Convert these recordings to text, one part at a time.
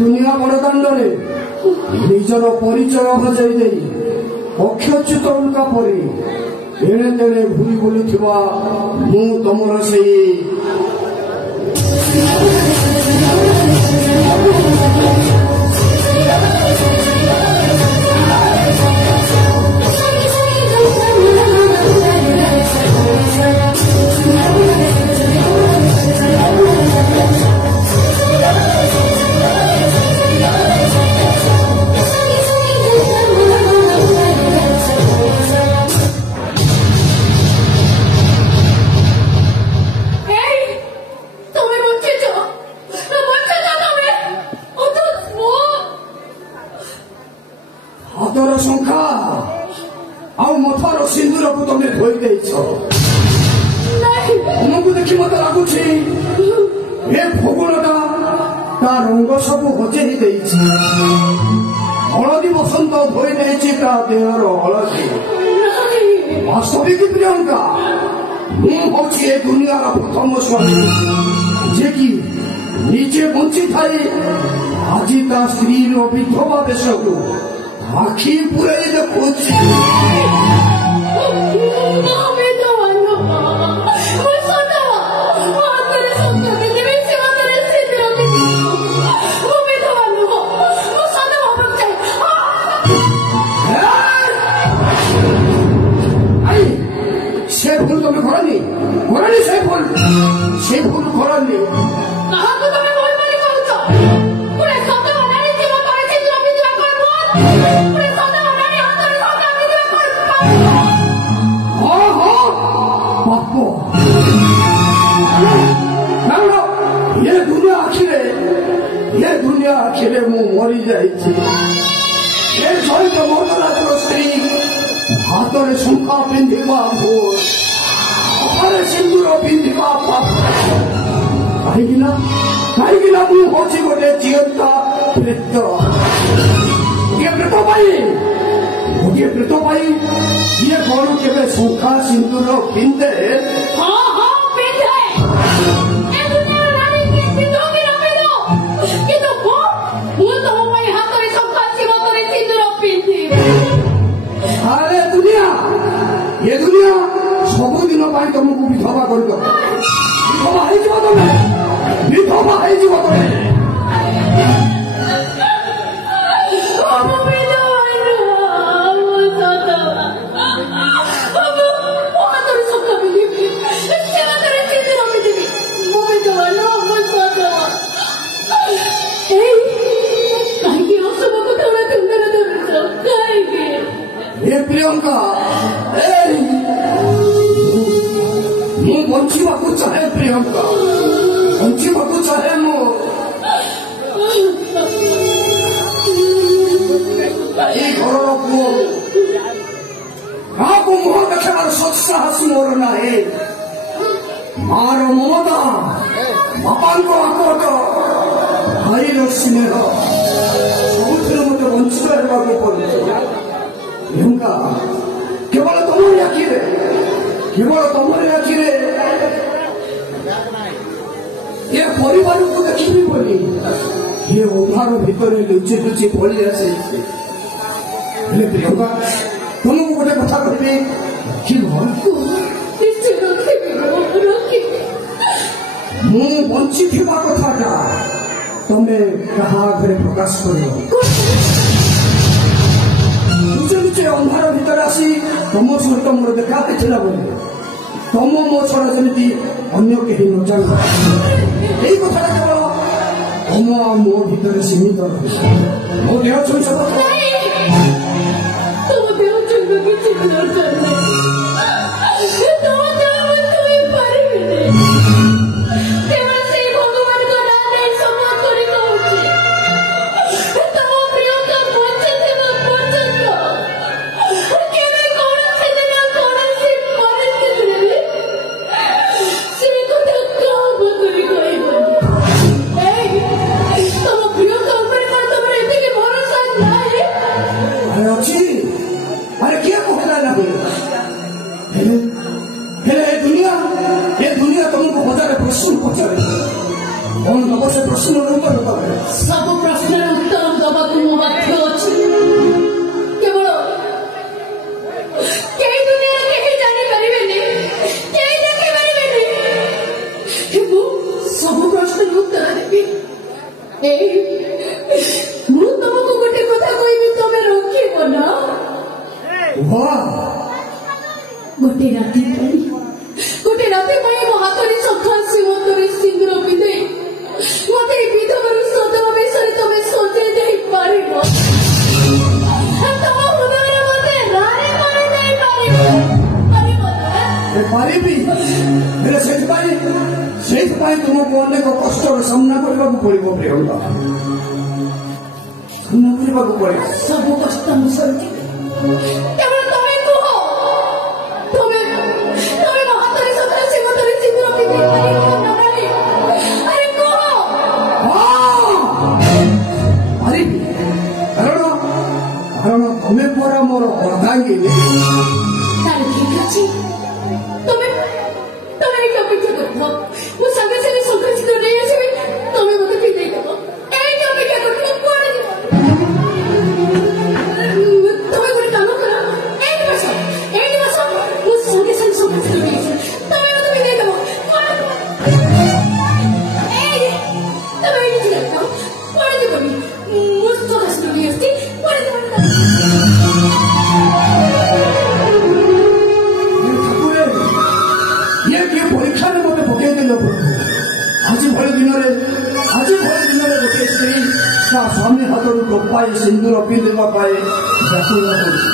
दुनिया बड़दाण्डे निजर परिचय हजाई अक्षच्युत उल्का परी एणे तेणे भूली बुलुवा मु तमर से हाथर शंखा आउ मथार सिंदूर को तुम धोई तुमको देखी मत लगुच फगुणटा ता रंग सब हजेई हलदी बसंत धोई देहर हलदी वास्तविक प्रियंका मुझे दुनियार प्रथम स्वामी जे कि निजे बंची थाई आज ता स्त्री विधवा देश को आखि पुराई देखुची से भूल तुम करानी से भूल करानी ये दुनिया आखिरे मु मरी जाइए सहित मर्दराज स्त्री हाथ शंखा पिंधा भोर हाथ सिंदूर पिंधा कहीं मुझे गोटे जीवंता प्रेत गोटे प्रेत ये कौन के शंखा सिंदूर पिंधे अरे दुनिया ये दुनिया सबुदिन तुमको विधवा कर विधवा प्रियंका मु बंचा चाहे प्रियंका बंचा चाहे मु घर पुओ क्या मुह देखार सत्साहस मोर ना मार ममता बापा आकट भाईर स्नेह सब मत वंचित होगा पड़े ଏହୁଙ୍କା କେବଳ ତମରି ଆଖିରେ ଏ ପରିବାରକୁ ଦେଖିବି ବୋଲି ଏ ଅନ୍ଧାର ଭିତରେ ଲୁଚି ଲୁଚି ପଳେଇ ଆସେ। ହେଲେ ପ୍ରିୟଙ୍କା ତମକୁ ଗୋଟେ କଥା କହିବି କି ମୁଁ ବଞ୍ଚିଥିବା କଥାଟା ତମେ କାହା ଆଗରେ ପ୍ରକାଶ କରିବ। ଲୁଚି ଲୁଚି ଅନ୍ଧାର ଭିତରେ ଆସି ତମ ସହିତ ମୋର ଦେଖା ହେଇଥିଲା ବୋଲି ତମ ମୋ ଛଡା ଯେମିତି ଅନ୍ୟ କେହି ନ ଜାଣ ଏଇ କଥାଟା କେବଳ ତମ ମୋ ଭିତରେ ସୀମିତ ରହେ। ମୋ ଦେହ ଛୁଇଁ ସବୁ ପ୍ରଶ୍ନର ଉତ୍ତର ଦେବାକୁ ମୋ ବାଧ୍ୟ ଅଛି। କେବଳ କେହି ଦୁନିଆରେ କେହି ଜାଣିପାରିବେନି, କେହି ଦେଖିପାରିବେନି। ମୁଁ ସବୁ ପ୍ରଶ୍ନର ଉତ୍ତର ଦେବି। ମୁଁ ତମକୁ ଗୋଟେ କଥା କହିବି, ତମେ ରଖିବ ନା? ଗୋଟେ ରାତି ପାଇଁ ମୋ ହାତରେ ସଖା ସୀମନ୍ତରେ ସିନ୍ଦୁର ପିନ୍ଧେଇ ମତେ ବିଧବାର ସଦର ବେଶରେ ତମେ ସଜେଇ ଦେଇପାରିବ। ତମ ହୃଦୟରେ ମତେ ରାଣୀ କରିଦେଇ ପାରିବି। ହେଲେ ସେଇଥିପାଇଁ ତୁମକୁ ଅନେକ କଷ୍ଟର ସାମ୍ନା କରିବାକୁ ପଡିବ ପ୍ରିୟଙ୍କା। ସାମ୍ନା କରିବାକୁ ପଡିବ। ସବୁ କଷ୍ଟ ମୁଁ ସହିବି। କେବଳ ତମେ କୁହ, ତମେ ମୋ ହାତରେ ସଦର ସୀମନ୍ତରେ ସିନ୍ଦୁର ପିନ୍ଧେଇ ପାରିବ ନା? କାରଣ ତମେ ପରା ମୋର ଅର୍ଦ୍ଧାଙ୍ଗିନୀ। ତାହେଲେ ଠିକ ଅଛି, ତମେ ଏଇଠି ଅପେକ୍ଷା କରିବ। ମୁଁ ସାଙ୍ଗେ ସାଙ୍ଗେ ସଂଘର୍ଷିତ ନେଇ ଆସିବି, ତମେ ମତେ ପିନ୍ଧେଇ ଦେବ। ଏଇଠି ଅପେକ୍ଷା କରିବ, କୁଆଡେ ଯିବ? ତମେ ଗୋଟେ କାମ କର, ଏଇଠି ବସ। ମୁଁ ସାଙ୍ଗେ ସାଙ୍ଗେ ସଂଘର୍ଷିତ ନେଇ ଆସିବି, ତମେ ମତେ ପିନ୍ଧେଇ ଦେବ। ତମେ ଏଇଠି ଠିଆ ହେଇଥାଅ, କୁଆଡେ ଯିବନି। ମୁଁ ସଂଘର୍ଷିତ ନେଇ ଆସିଛି, କୁଆଡେ ଯିବନି। ପରୀକ୍ଷାରେ ମତେ ପକେଇଦେଲେ ଆଜି ଭଳି ଦିନରେ ଗୋଟିଏ ସ୍ତ୍ରୀ ତା ସ୍ୱାମୀ ହାତରୁ ଟୋପାଏ ସିନ୍ଦୁର ପିନ୍ଧିବା ପାଇଁ ବ୍ୟାକୁଳ କରୁଛି।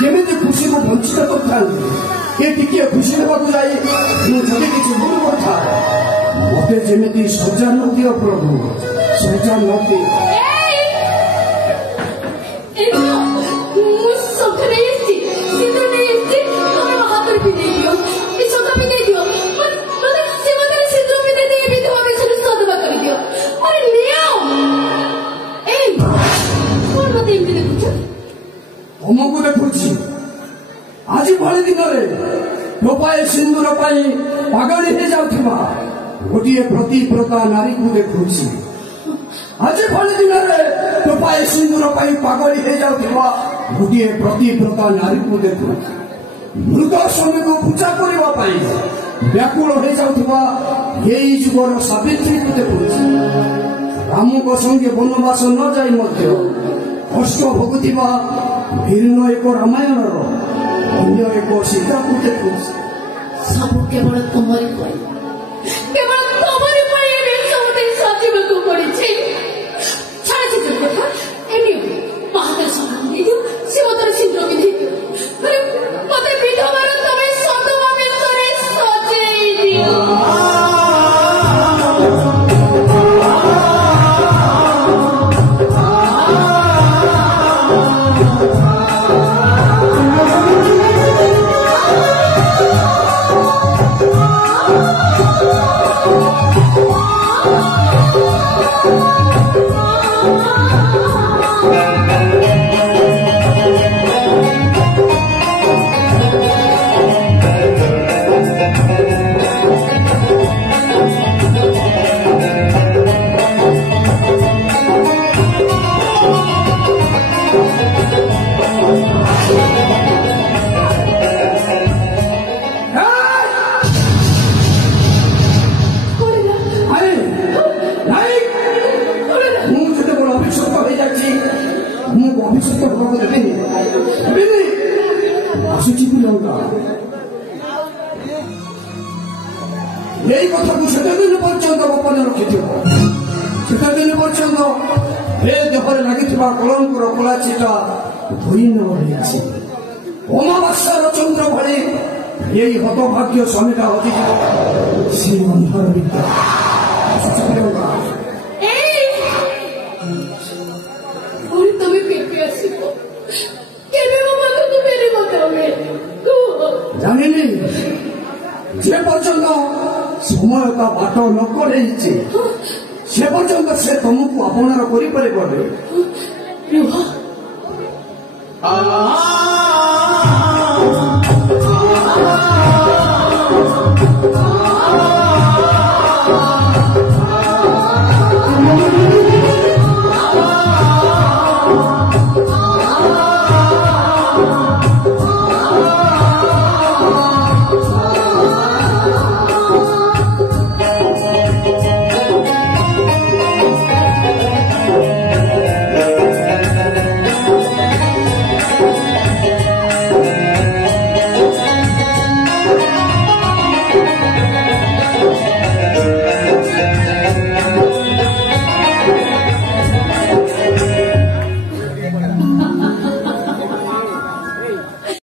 କେମିତି ଖୁସିକୁ ବଞ୍ଚିତ କରିଥାନ୍ତି। ଏ ଟିକିଏ ଖୁସି ହେବାକୁ ଯାଇ ମୁଁ ଯଦି କିଛି ଭୁଲ କରିଥାଏ ମତେ ଯେମିତି ସଜା ନ ଦିଅ ପ୍ରଭୁ, ସଜା ନ ଦିଅ। ତମକୁ ଦେଖୁଛି ଆଜି ଭଳି ଦିନରେ ଟୋପାଏ ସିନ୍ଦୁର ପାଇଁ ପାଗଳି ହେଇଯାଉଥିବା ଗୋଟିଏ ପ୍ରତିବ୍ରତା ନାରୀକୁ ଦେଖୁଛି। ଆଜି ଭଳି ଦିନରେ ଟୋପାଏ ସିନ୍ଦୁର ପାଇଁ ପାଗଳି ହେଇଯାଉଥିବା ଗୋଟିଏ ପ୍ରତିବ୍ରତା ନାରୀକୁ ଦେଖୁଛି। ମୃତ ସ୍ୱାମୀକୁ ପୂଜା କରିବା ପାଇଁ ବ୍ୟାକୁଳ ହେଇଯାଉଥିବା ଏଇ ଯୁଗର ସାବିତ୍ରୀକୁ ଦେଖୁଛି। ରାମଙ୍କ ସଙ୍ଗେ ବନବାସ ନ ଯାଇ ମଧ୍ୟ କଷ୍ଟ ଭୋଗୁଥିବା ଭିନ୍ନ ଏକ ରାମାୟଣର ଅନ୍ୟ ଏକ ସୀତାକୁ ଦେଖୁଛି। ସବୁ କେବଳ ତମରି ପାଇଁ, କେବଳ ତମରି ପାଇଁ ମତେ ସଜିବାକୁ ପଡିଛି। ଛାଡ଼ ସେ କଥା, ଏଠି ମହାଦେବ ସକାଳ ଦେଇଦିଅ, ସେ ମତେ ସିନ୍ଦୁର ପିନ୍ଧେଇ ମତେ ବିଧବାର ତମେ ସଦବା ବେଶରେ ସଜେଇ ଦିଅ। ବ୍ୟସ୍ତ ହେବାକୁ ଦେବେନି ଆସୁଛି ପିଲାଟା ଏଇ କଥାକୁ ସେତେ ଦିନ ପର୍ଯ୍ୟନ୍ତ ଗୋପନ ରଖିଥିବ ସେତେ ଦିନ ପର୍ଯ୍ୟନ୍ତ ଏ ଦେହରେ ଲାଗିଥିବା କଳଙ୍କର କଳା ଚିତା ଧୋଇ ନ ରହିଛି ଅମାବାସ୍ୟାର ଚନ୍ଦ୍ର ଭଳି ଏଇ ହତଭାଗ୍ୟ ସ୍ୱାମୀଟା ହଜିଯିବ ସେ ଅନ୍ଧାର ଭିତରେ ଆସୁଛି ପିଲାଟା তুমি ফিরবে আসিব কেবে বাবাকে তো মেরে বলবে জানিনি যে পর্যন্ত সময় তা বাଟ ନ କଢେଇଛି ସେ ପର୍ଯ୍ୟନ୍ତ ସେ ତମକୁ ଆପଣାର କରିପାରିବନି ରୁହ